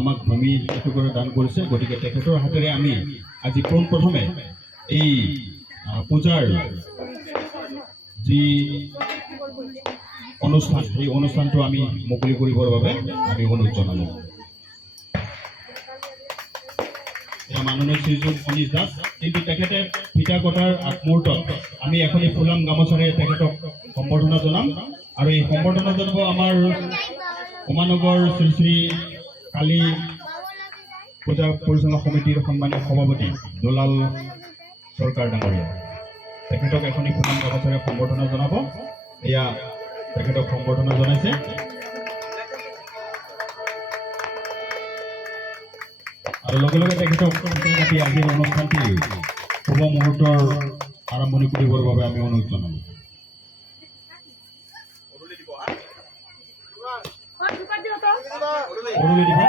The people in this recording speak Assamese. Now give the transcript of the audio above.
আমাক ভূমি এটুকুৰা দান কৰিছে। গতিকে তেখেতৰ হাতেৰে আমি আজি পোনপ্ৰথমে এই পূজাৰ যি অনুষ্ঠান, এই অনুষ্ঠানটো আমি মুকলি কৰিবৰ বাবে আমি অনুৰোধ জনালোঁ। মাননীয় শ্ৰীযুত অনিশ দাস, কিন্তু তেখেতে ফিতা কটাৰ আগমুহূৰ্তত আমি এখনি ফুলাম গামোচাৰে তেখেতক সম্বৰ্ধনা জনাম। আৰু এই সম্বৰ্ধনা জনাব আমাৰ উমানগৰ শ্ৰী শ্ৰী কালী পূজা পৰিচালনা সমিতিৰ সন্মানীয় সভাপতি দুলাল চৰকাৰ ডাঙৰীয়া। তেখেতক এখনি ফুলাম গামোচাৰে সম্বৰ্ধনা জনাব। এয়া তেখেতক সম্বৰ্ধনা জনাইছে। আৰু লগে লগে তেখেতক কাটি আজিৰ অনুষ্ঠানটি শুভ মুহূৰ্তৰ আৰম্ভণি কৰিবৰ বাবে আমি অনুৰোধ জনালোঁ। লগে লগে